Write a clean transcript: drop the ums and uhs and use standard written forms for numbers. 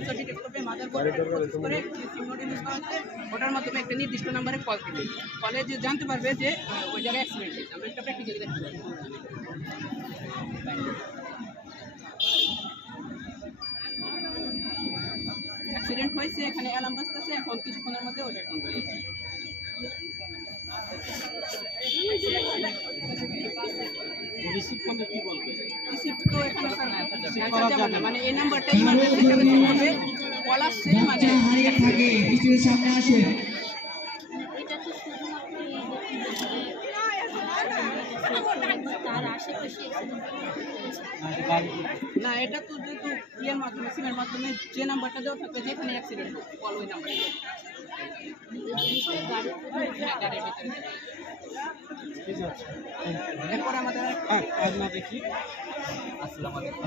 Sensor detect করবে, motherboard process করে সিম note use করা হচ্ছে, ওটার মাধ্যমে একটা নির্দিষ্ট নাম্বারে কল দিবে। কলে যে জানতে পারবে যে ওই জায়গায় অ্যাক্সিডেন্ট হয়েছে। আমরা একটা প্র্যাকটিক্যালি দেখতে পারি। অ্যাক্সিডেন্ট হয়েছে, এখানে অ্যালার্ম বাজতেছে, এখন কিছুক্ষণের মধ্যে ওটা বন্ধ হয়ে যাবে। রিসিভ করলে কি বলবে? রিসিভ তো এখানে স্যার যাবে না, মানে এই নাম্বারটা ইমার্জেন্সি হিসেবে সেভ করবে, কল আসছে মানে হারিয়ে থাকে কিছু সামনে আসে। না, এটা তো যেহেতু ইয়ের মাধ্যমে সিমের মাধ্যমে যে নাম্বারটা দেওয়া থাকবে যেখানে অ্যাক্সিডেন্ট হোক কল ওই নাম্বারে গাড়ির ভিতরে। এরপরে আমাদের দেখি। আসসালামু আলাইকুম।